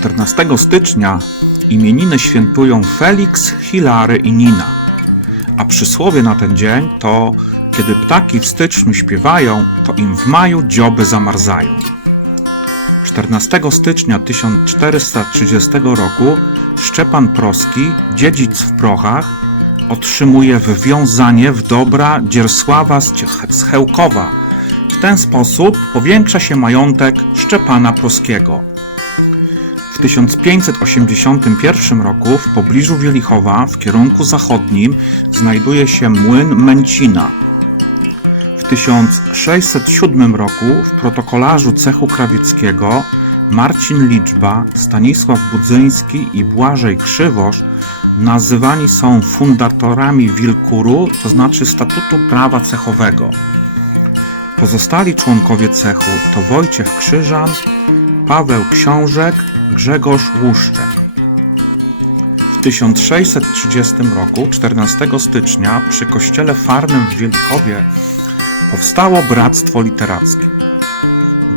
14 stycznia imieniny świętują Felix, Hilary i Nina. A przysłowie na ten dzień to kiedy ptaki w styczniu śpiewają, to im w maju dzioby zamarzają. 14 stycznia 1430 roku Szczepan Proski, dziedzic w Prochach, otrzymuje wywiązanie w dobra Dziersława z Chełkowa. W ten sposób powiększa się majątek Szczepana Proskiego. W 1581 roku w pobliżu Wielichowa w kierunku zachodnim znajduje się młyn Męcina. W 1607 roku w protokolarzu cechu krawieckiego Marcin Liczba, Stanisław Budzyński i Błażej Krzywosz nazywani są fundatorami Wilkuru, to znaczy statutu prawa cechowego. Pozostali członkowie cechu to Wojciech Krzyżan, Paweł Książek, Grzegorz Łuszczek. W 1630 roku, 14 stycznia, przy kościele farnym w Wielichowie powstało Bractwo Literackie.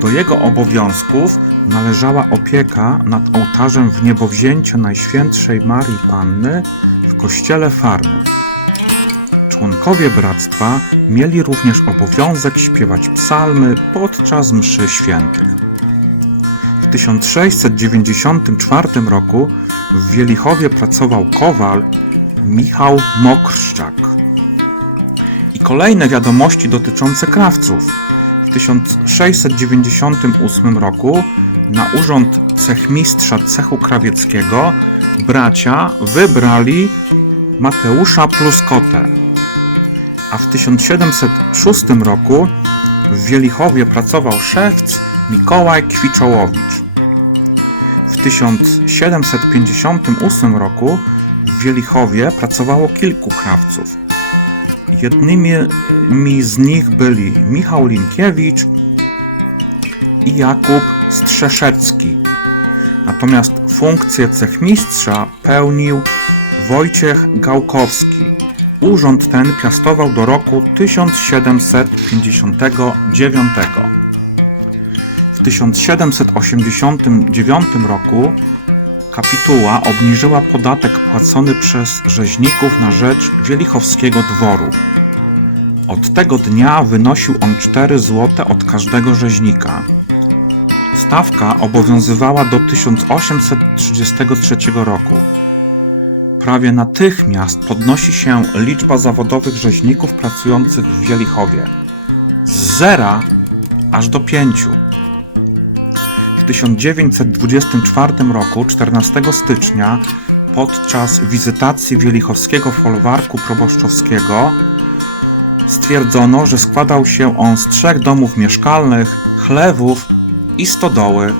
Do jego obowiązków należała opieka nad ołtarzem w niebowzięcie Najświętszej Marii Panny w kościele farnym. Członkowie bractwa mieli również obowiązek śpiewać psalmy podczas mszy świętych. W 1694 roku w Wielichowie pracował kowal Michał Mokrszczak. I kolejne wiadomości dotyczące krawców. W 1698 roku na urząd cechmistrza cechu krawieckiego bracia wybrali Mateusza Pluskotę, a w 1706 roku w Wielichowie pracował szewc Mikołaj Kwiczołowicz. W 1758 roku w Wielichowie pracowało kilku krawców. Jednymi z nich byli Michał Linkiewicz i Jakub Strzeszecki. Natomiast funkcję cechmistrza pełnił Wojciech Gałkowski. Urząd ten piastował do roku 1759. W 1789 roku kapituła obniżyła podatek płacony przez rzeźników na rzecz Wielichowskiego dworu. Od tego dnia wynosił on 4 zł od każdego rzeźnika. Stawka obowiązywała do 1833 roku. Prawie natychmiast podnosi się liczba zawodowych rzeźników pracujących w Wielichowie. Z zera aż do pięciu. W 1924 roku, 14 stycznia, podczas wizytacji Wielichowskiego folwarku proboszczowskiego, stwierdzono, że składał się on z trzech domów mieszkalnych, chlewów i stodoły.